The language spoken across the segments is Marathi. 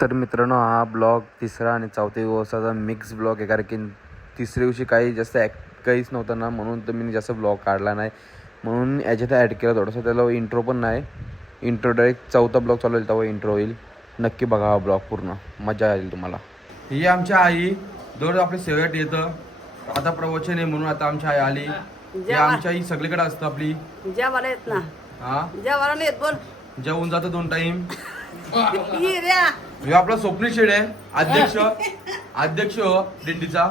तर मित्रांनो, हा ब्लॉग तिसरा आणि चौथ्या दिवसाचा मिक्स ब्लॉग आहे. कारण की तिसऱ्या दिवशी काही जास्त काहीच नव्हतं ना, म्हणून तर मी जास्त ब्लॉग काढला नाही. म्हणून याच्यात ॲड केला थोडंसं. त्याला इंट्रो पण नाही. इंट्रो डायरेक्ट चौथा ब्लॉग चालू होईल तेव्हा इंट्रो होईल. नक्की बघा हा ब्लॉग पूर्ण, मजा येईल तुम्हाला. ही आमच्या आई दररोज आपले सेवेट येतं. आता प्रवचन आहे म्हणून आता आमची आई आली. आमच्या आई सगळीकडे असतं आपली. जेवायला येत ना. हा, जेवायला येत बोल. जेवून जातं 2 टाईम. ही आपला स्वप्नील शेड आहे, अध्यक्ष दिंडीचा.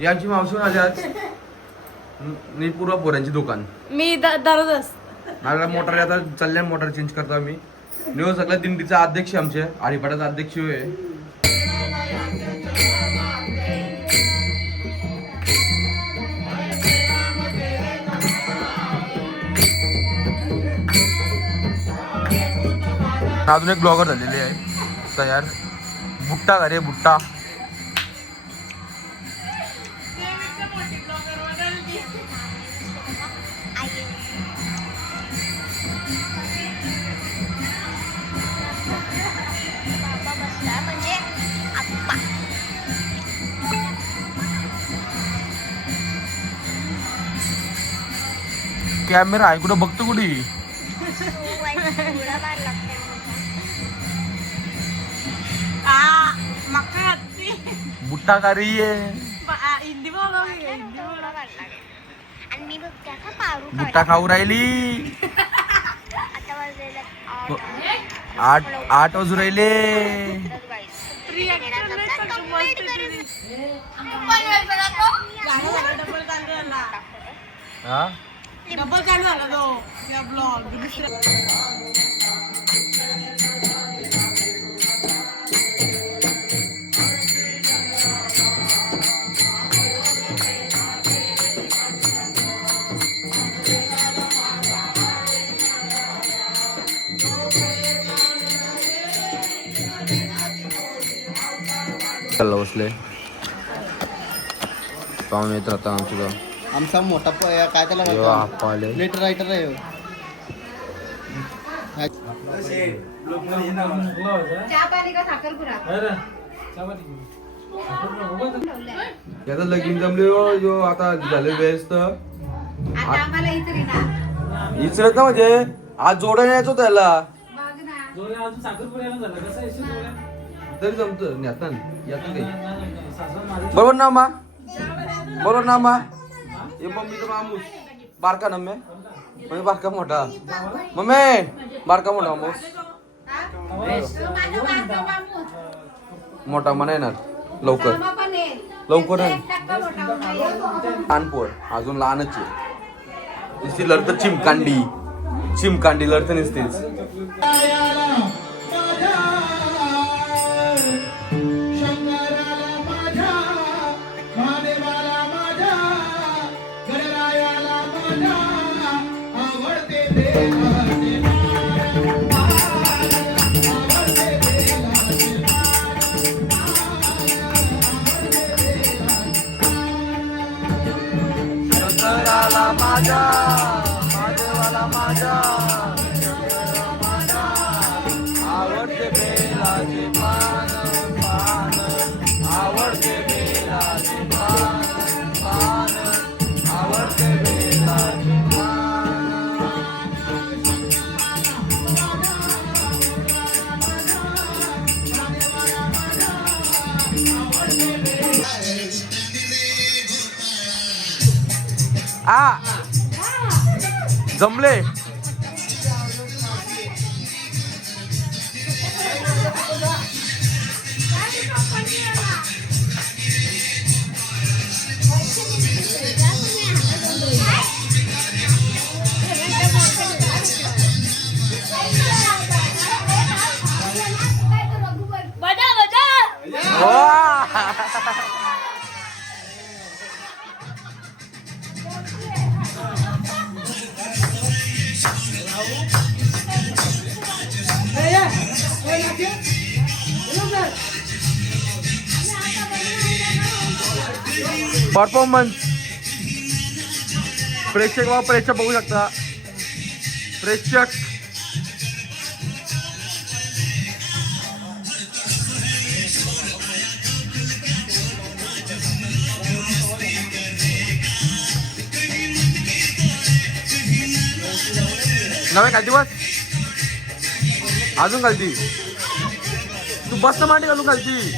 यांची मावशी आल्यात. पूर्व पोरांची दुकान. मी दररोज माझ्या मोटर आता चालल्या, मोटर चेंज करतो आम्ही. न्यू सगळ्या दिंडीचा अध्यक्ष आमचे हरिपाठाचा अध्यक्ष आहे. अजून एक ब्लॉगर झालेले आहे तयार. बुट्टा घरे बुट्टा. कॅमेरा आहे कुठं, बघतो कुठे. बुट्टा का रही है, बुट्टा खाऊ राहिली. 8 वाजू राहिले. हा, डबल चालू झाला तो या ब्लॉग. बसले पाहून येत राहता आमच्या. आमचा मोठा काय त्याला लेटर रायटर आहे. याचा लगीन जमले हो, जो आता झाले व्यस्त. इचरत ना म्हणजे आज जोडा यायचो त्याला तरी जमत यातून काही. बरोबर ना मा, बरोबर ना मा. ये मम्मीचा मामूस बारका नम्मे म्हणजे बारका मोठा. मम्मी बारका मोठा मामूस. मोठा म्हणा येणार लवकर लवकर. लहान पोर अजून लहानच आहे. नुसती लढत चिमकांडी चिमकांडी लढत नसतेच. माझा माझेवाला माझा आवडते बेलाचे पान पान, आवडते बेलाचे पान पान, आवडते बेलाचे पान. जमले. परफॉर्मन्स प्रेक्षक बघू शकता. प्रेक्षक नव्हे खालती बस. अजून खालती. तू बस ना मांडी घालून खालती.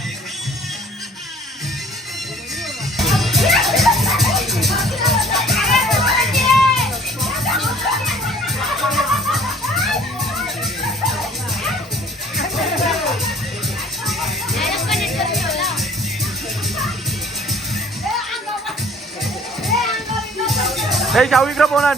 हे जाऊ इकडं बोला.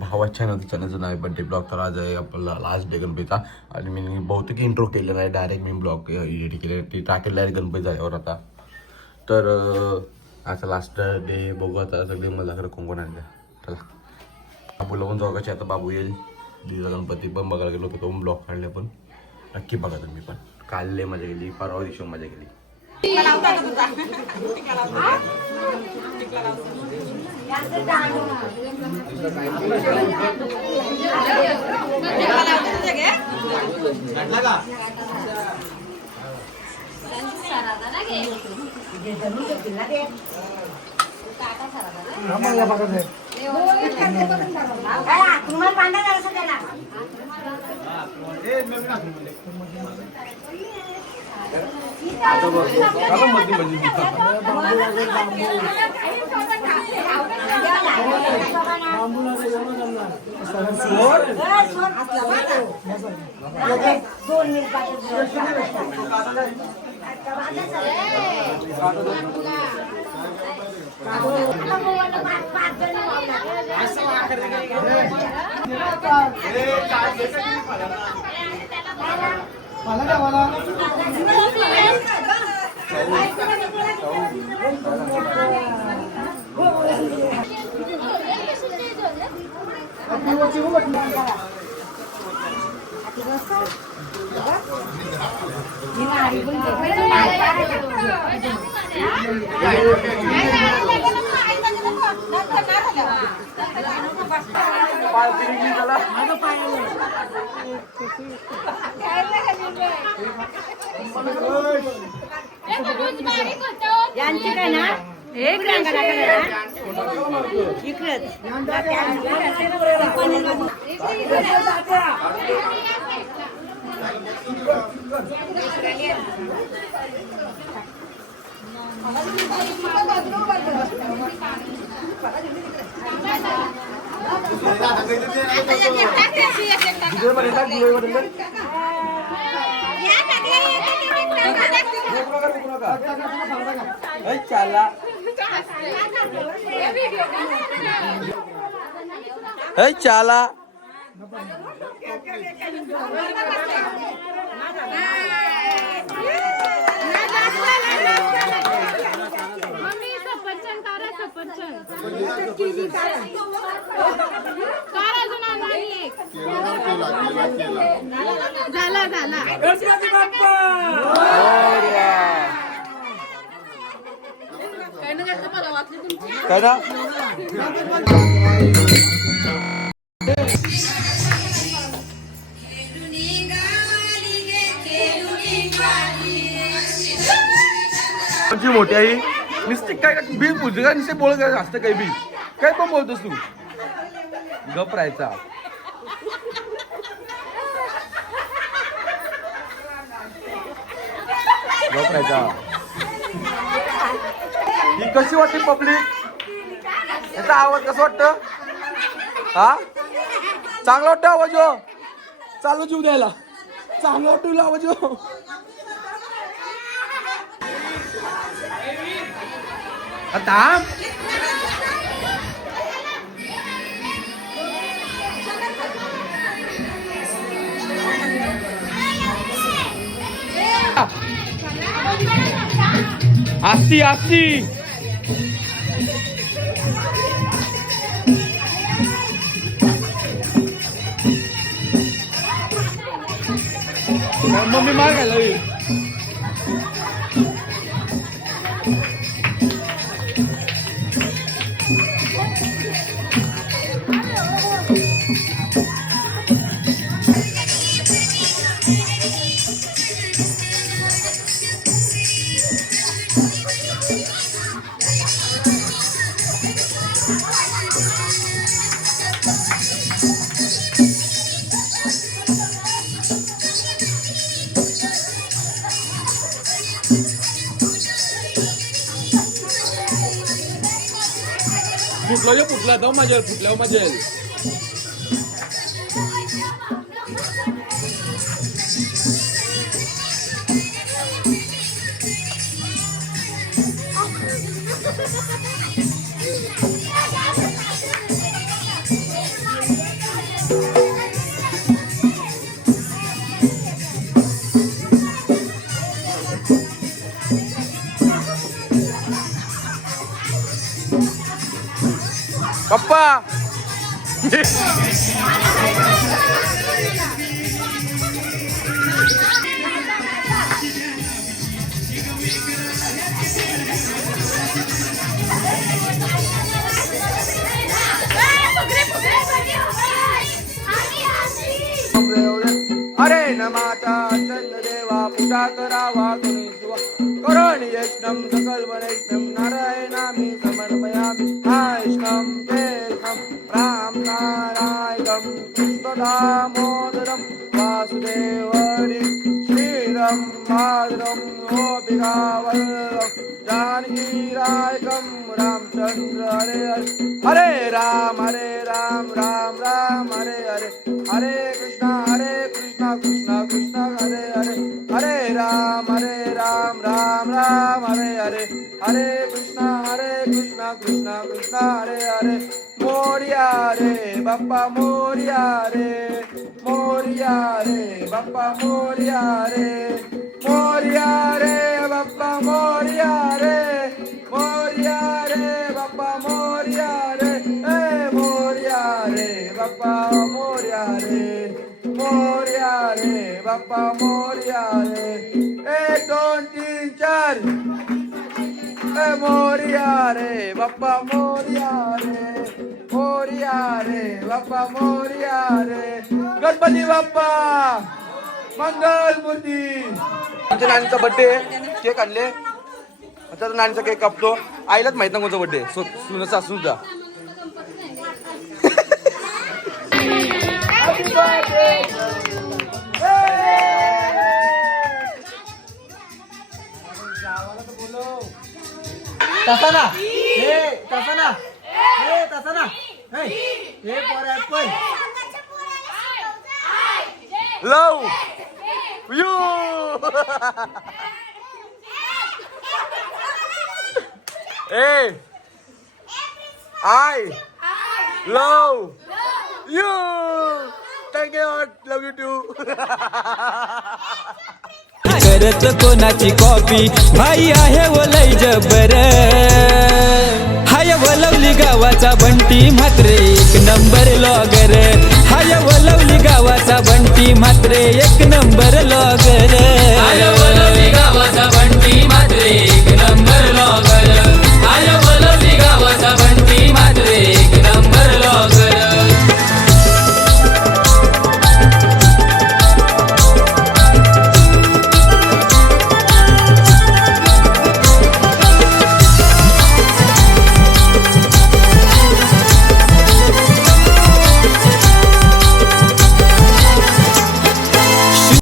भावाच्या चॅनलचं नाव बड्डे ब्लॉग. तर आज आहे आपला लास्ट डे गणपतीचा आणि मी बहुतेक इंट्रो केलेला आहे. डायरेक्ट मी ब्लॉग एडिट केले ती टाकेल आहे गणपती झाल्यावर आता. तर आता लास्ट डे बघू. आता सगळे मला कोण आणलं. चला बाबूला पण जाऊ. आता बाबू येईल. दिवसा गणपती पण बघायला गेलो होतो. ब्लॉग काढले पण नक्की बघा तुम्ही पण. काल मजा गेली. परवा दिवशी मजा गेली. यांची काय ना एक इकडेच चाला झाला झाला काय ना आमची मोठी आई नुसते काय बी पुजगा नुसते बोल काय असतं काही बी काय पण बोलतोस तू गप राहायचा गप राहायचा ही कशी वाटते पब्लिक याचा आवाज कसा वाटतं हा चांगला वाटतं आवाज हो चालू जीव द्यायला चांगला वाटतो आवाज हो आता आस्ती आस्ती मम्मी मार घाल फुटला जाऊ माझ्या फुटल्यावर माझ्या पप्पा अरे न माता चंद्रदेवा पूजा करावा तुम्ही शिवा करोणी यज्ञम सकल वैष्णम नारायणामी समर्पयामि वैष्णम केशम राम नारायणम कृष्ण दामोदरम वासुदेव हरि श्रीरम भाद्रम गोपिका वल्लभ जानकी रायकम रामचंद्र हरे हरे हरे राम राम राम हरे हरे हरे कृष्णा कृष्णा कृष्णा हरे हरे हरे राम राम राम हरे हरे हरे कृष्णा कृष्णा कृष्णा हरे हरे मोरिया रे बाप्पा मोरिया रे बाप्पा मोरिया रे बाप्पा मोरिया रे बाप्पा मोरिया रे मोरिया रे बाप्पा मोरिया रे बाप्पा मोरिया रे 1 2 3 4 मोरिया रे बाप्पा मोरिया रे बाप्पा मोरिया रे गणपती बाप्पा मंगल मूर्ती. आमच्या नानीचा बर्थडे केक आणले आता नानीचा केक कापतो. आईलाच माहित ना कोणचा बर्थडे सुनचा असूनचा. तसा ना तसा ना तसा ना हे पोर apple love you I love you. Thank you. Love you too. करत कोणाची कॉपी भाई आहे वलय जबर. हाय वलवली गावाचा बंटी म्हात्रे 1 नंबर लॉगर. हाय वलवली गावाचा बंटी म्हात्रे 1 नंबर लॉगर.